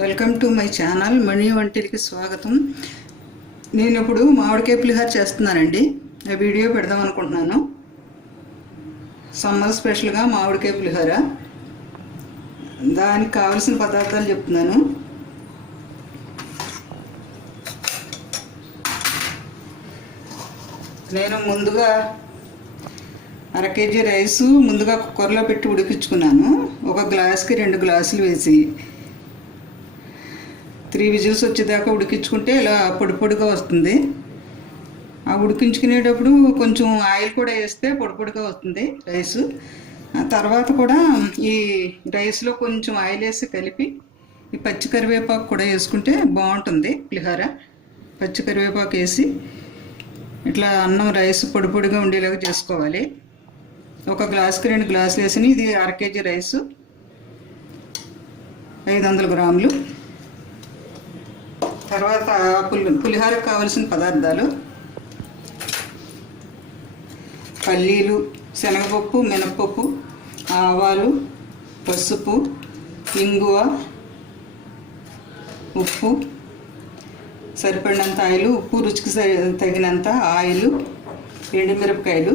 Welcome to my channel మణి వంటికి స్వాగతం. నేను ఇప్పుడు మామిడికాయ పులిహోర చేస్తున్నానండి. ఆ వీడియో పెడదాం అనుకుంటున్నాను. సమ్మర్ స్పెషల్గా మామిడికాయ పులిహోర. దానికి కావలసిన పదార్థాలు చెప్తున్నాను. నేను ముందుగా అర కేజీ రైసు ముందుగా కుక్కర్లో పెట్టి ఉడికించుకున్నాను. ఒక గ్లాస్కి 2 గ్లాసులు వేసి 3 విజిల్స్ వచ్చేదాకా ఉడికించుకుంటే ఇలా పొడి పొడిగా వస్తుంది. ఆ ఉడికించుకునేటప్పుడు కొంచెం ఆయిల్ కూడా వేస్తే పొడి పొడిగా వస్తుంది రైసు. తర్వాత కూడా ఈ రైస్లో కొంచెం ఆయిల్ వేసి కలిపి ఈ పచ్చి కరివేపాకు కూడా వేసుకుంటే బాగుంటుంది పులిహోర. పచ్చి కరివేపాకు వేసి ఇట్లా అన్నం రైస్ పొడి పొడిగా ఉండేలాగా చేసుకోవాలి. ఒక గ్లాస్కి 2 గ్లాసులు వేసి ఇది అర కేజీ రైసు 500 గ్రాములు. తర్వాత పులిహోరకు కావలసిన పదార్థాలు: పల్లీలు, శనగపప్పు, మినపప్పు, ఆవాలు, పసుపు, ఇంగువ, ఉప్పు, సరిపడినంత ఆయిల్, ఉప్పు రుచికి తగినంత ఆయిల్, ఎండుమిరపకాయలు,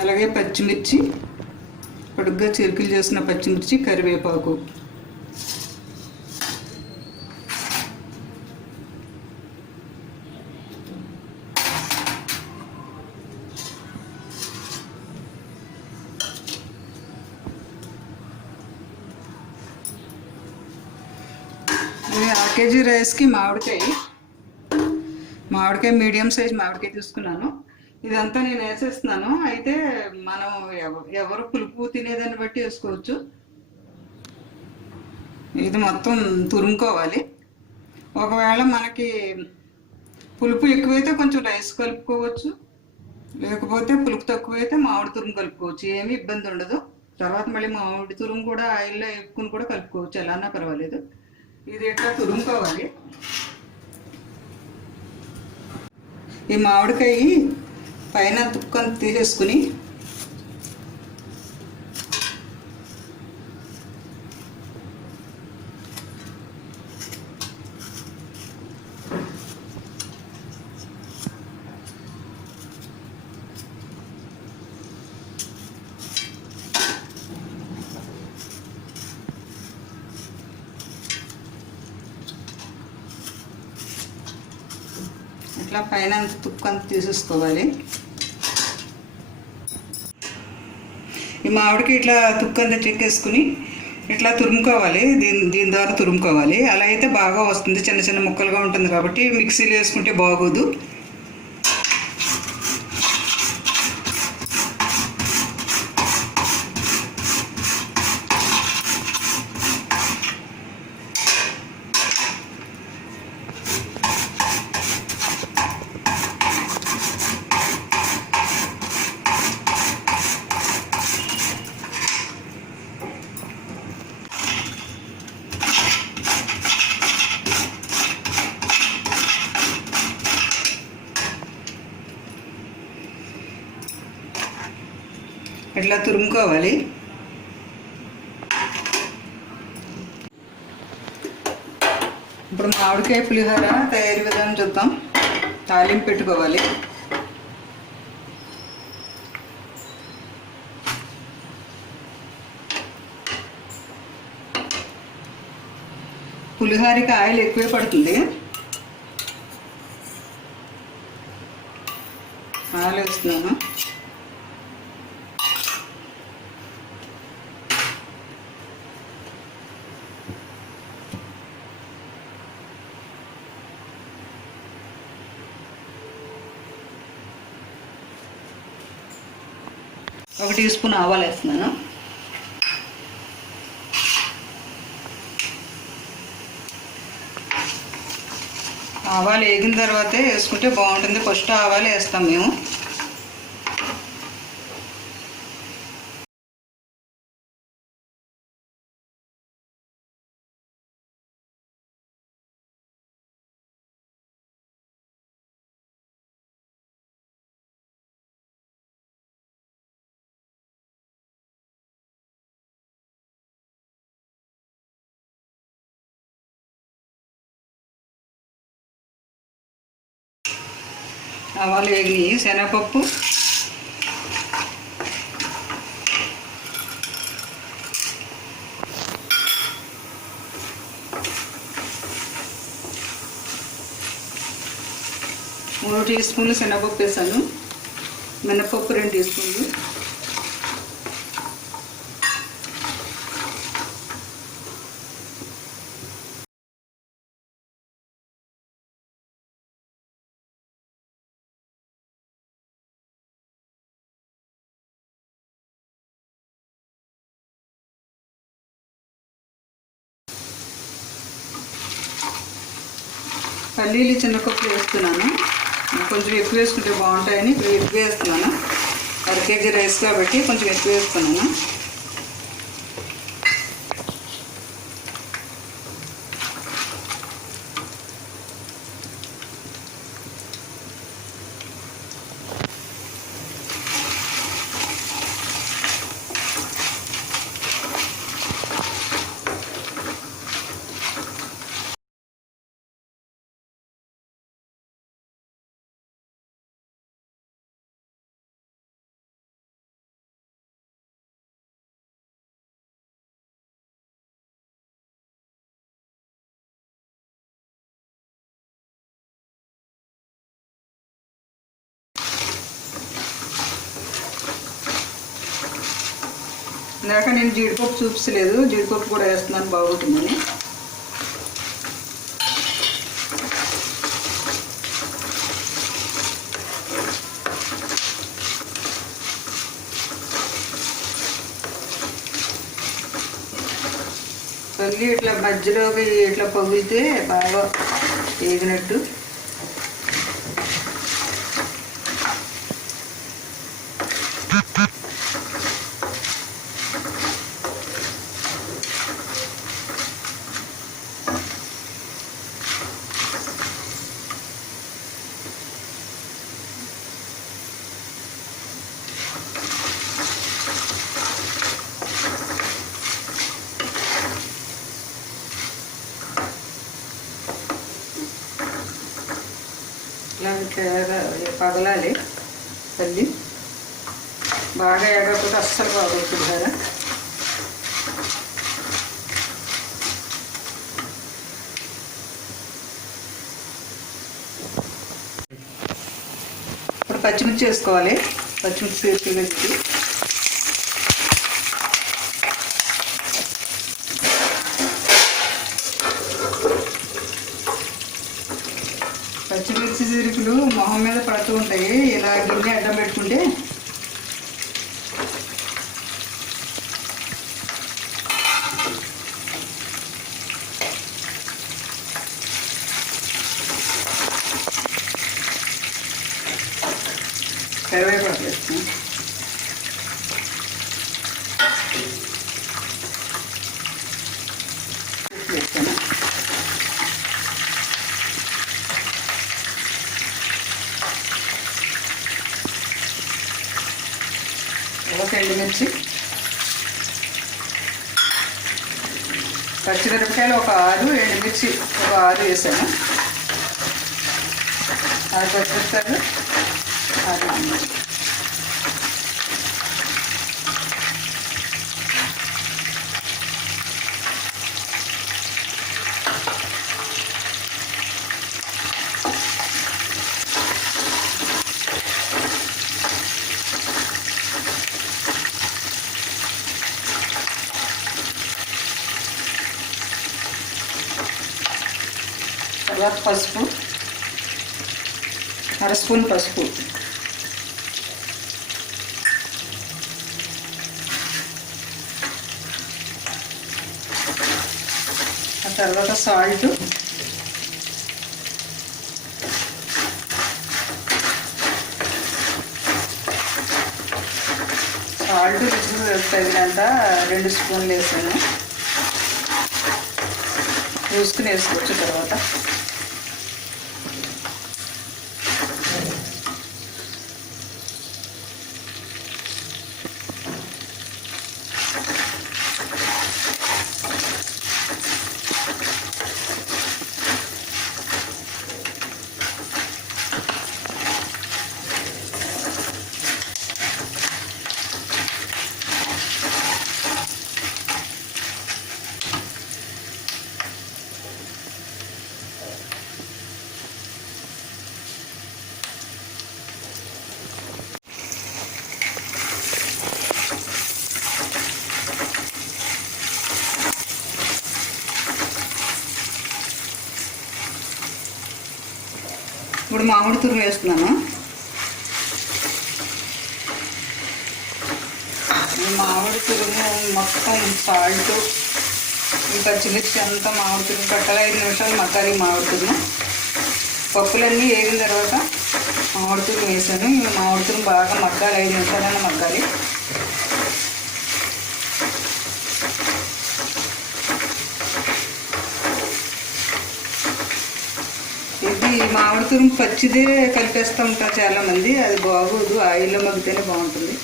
అలాగే పచ్చిమిర్చి, పొడుగ్గా చిరుకులు చేసిన పచ్చిమిర్చి, కరివేపాకు. అర కేజీ రైస్కి మామిడికాయ మీడియం సైజ్ మామిడికాయ తీసుకున్నాను. ఇదంతా నేను వేసేస్తున్నాను. అయితే మనం ఎవరు పులుపు తినేదాన్ని బట్టి వేసుకోవచ్చు. ఇది మొత్తం తురుముకోవాలి. ఒకవేళ మనకి పులుపు ఎక్కువైతే కొంచెం రైస్ కలుపుకోవచ్చు, లేకపోతే పులుపు తక్కువైతే మామిడి తురుము కలుపుకోవచ్చు. ఏమీ ఇబ్బంది ఉండదు. తర్వాత మళ్ళీ మామిడి తురుము కూడా ఆయిల్లో వేపుకుని కూడా కలుపుకోవచ్చు, ఎలా అన్నా పర్వాలేదు. ఇది ఇట్లా తురుముకోవాలి. ఈ మామిడికాయ పైన తుక్కని తీసేసుకుని ఇట్లా పైన తుక్కని తీసేసుకోవాలి. ఈ మామిడికి ఇట్లా తుక్కంతా చెక్కేసుకుని ఇట్లా తురుముకోవాలి. దీని ద్వారా తురుముకోవాలి. అలా అయితే బాగా వస్తుంది. చిన్న చిన్న ముక్కలుగా ఉంటుంది కాబట్టి మిక్సీలో వేసుకుంటే బాగోదు. ఇట్లా తురుముకోవాలి. ఇప్పుడు మామిడికాయ పులిహోర తయారీ విధానం చూద్దాం. తాలింపు పెట్టుకోవాలి. పులిహోరకి ఆయిల్ ఎక్కువే పడుతుంది. ఆయిల్ వేస్తున్నాను. ఒక టీ స్పూన్ ఆవాలు వేస్తున్నాను. ఆవాలు వేగిన తర్వాతే వేసుకుంటే బాగుంటుంది. ఫస్ట్ ఆవాలు వేస్తాం మేము. ఆవాలు వేగినాయి, శనగపప్పు, మూడు టీ స్పూన్లు శనగపప్పు వేసాను, మినపప్పు 2 టీ స్పూన్లు, పల్లీలు చిన్న కప్పులు వేస్తున్నాను. కొంచెం ఎక్కువ వేసుకుంటే బాగుంటాయని ఇప్పుడు ఎక్కువ వేస్తున్నాను. 1/2 కేజీ రైస్ కాబట్టి కొంచెం ఎక్కువ వేస్తున్నాను. ఇందాక నేను జీడిపప్పు చూపించలేదు, జీడిపప్పు కూడా వేస్తున్నాను బాగుంటుందని. పల్లి ఇట్లా మధ్యలోకి ఇట్లా పగిలితే బాగా వేగినట్టు. ఇట్లా పగలాలి పల్లి, బాగా ఎగకపోతే అస్సలు బాగోతుంది కదా. ఇప్పుడు పచ్చిమిర్చి వేసుకోవాలి, పచ్చిమిర్చి వేసి పచ్చిమిర్చి సిరుకులు మొహం మీద పడుతూ ఉంటాయి. ఇలా గిన్నె అడ్డం పెట్టుకుంటే కరివేపాకు వేస్తాం. వేస్తాను ఒక ఎండుమిర్చి, పచ్చిమిరపకాయలు ఒక 6, ఎండుమిర్చి ఒక 6 వేసాను. 6 పచ్చిమిరపకాయలు, 6 ఎండుమిర్చి. తర్వాత పసుపు, 1/2 స్పూన్ పసుపు, ఆ తర్వాత సాల్ట్, రుచికి తగినంత 2 స్పూన్లు వేసాను. చూసుకుని వేసుకోవచ్చు తర్వాత. ఇప్పుడు మామిడి తురుము వేస్తున్నాను. మామిడి తురుము మొత్తం సాల్ట్ ఈ పచ్చిమిర్చి అంతా మామిడి తురుము పట్టాలి. 5 నిమిషాలు మగ్గాలి మామిడి తురుము. పప్పులన్నీ వేగిన తర్వాత మామిడి తురుము వేసాను. మామిడి తురుము బాగా మగ్గాలి, 5 నిమిషాలైనా మగ్గాలి. ఇది మామిడి తురుము పచ్చిదే కలిపేస్తూ ఉంటారు చాలామంది. అది బాగోదు, ఆయిల్లో మగ్గితేనే బాగుంటుంది.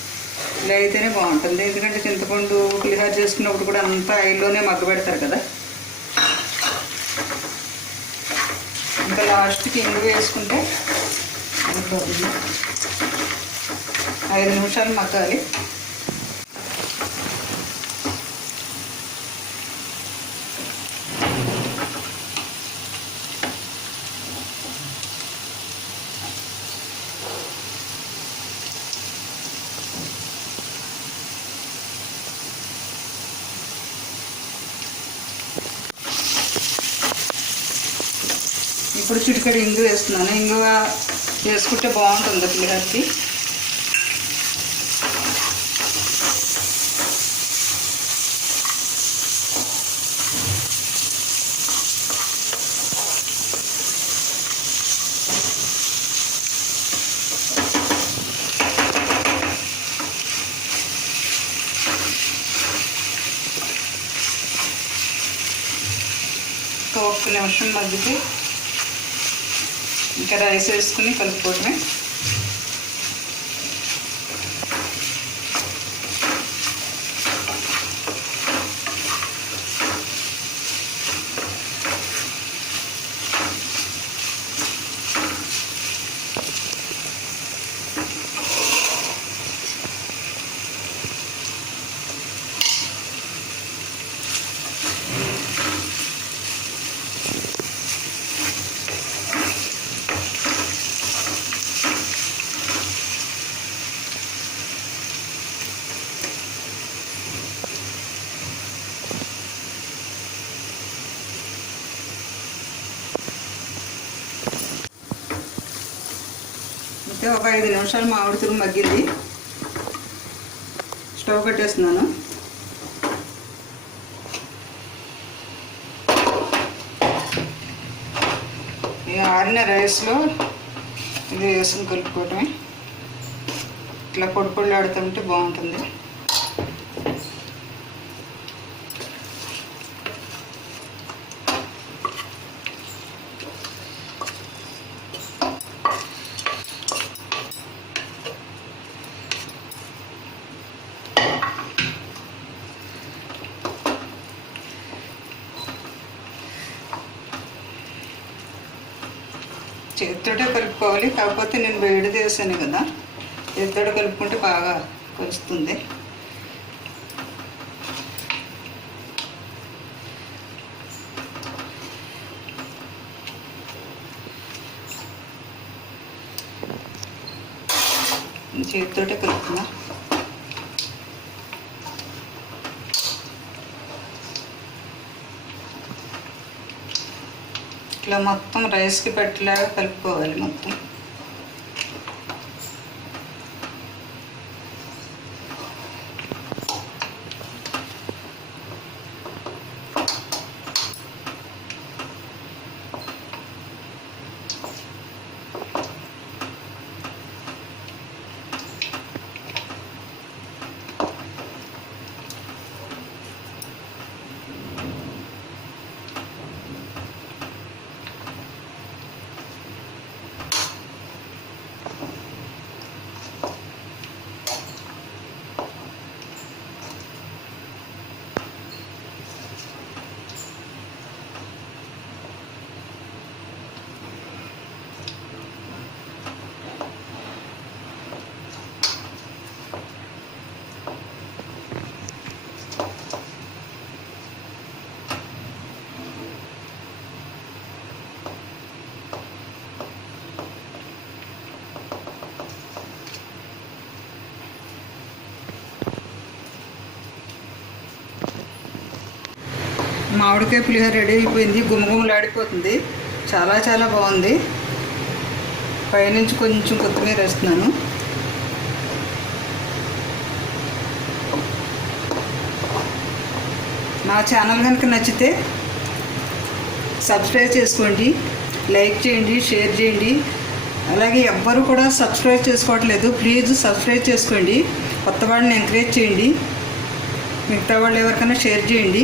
ఇలా అయితేనే బాగుంటుంది. ఎందుకంటే చింతపండు పులిహోర చేసుకున్నప్పుడు కూడా అంతా ఆయిల్లోనే మగ్గబెడతారు కదా. ఇంకా లాస్ట్కి ఇంగు వేసుకుంటే 5 నిమిషాలు మగ్గాలి. ఇప్పుడు చిటికెడు ఇంగు వేస్తున్నాను. ఇంగు వేసుకుంటే బాగుంటుంది పులిహోరకి. ఒక్క నిమిషం మగ్గితే ఇంకా రైస్ వేసుకుని కలుపుకోవడమే. అయితే ఒక 5 నిమిషాలు మామిడి తురుము మగ్గింది. స్టవ్ కట్టేస్తున్నాను. ఈ ఆరిన రైస్లో ఇది వేసుకుని కలుపుకోవటమే. ఇట్లా పొడి పొడిలాడుతుంటే బాగుంటుంది. చేతితోటే కలుపుకోవాలి, కాకపోతే నేను వేడి చేశాను కదా, చేతితోటే కలుపుకుంటే బాగా కలుస్తుంది. చేతితోటే కలుపుతున్నా. ఇట్లా మొత్తం రైస్కి పెట్టేలాగా కలుపుకోవాలి మొత్తం. మామిడికాయ పులిహోర రెడీ అయిపోయింది. గుమగుమలాడిపోతుంది. చాలా చాలా బాగుంది. పైనుంచి కొంచెం కొత్తిమీర వేస్తున్నాను. మా ఛానల్ కనుక నచ్చితే సబ్స్క్రైబ్ చేసుకోండి, లైక్ చేయండి, షేర్ చేయండి. అలాగే ఎవ్వరు కూడా సబ్స్క్రైబ్ చేసుకోవట్లేదు, ప్లీజ్ సబ్స్క్రైబ్ చేసుకోండి. కొత్త వాళ్ళని ఎంకరేజ్ చేయండి, మిగతా వాళ్ళు ఎవరికైనా షేర్ చేయండి.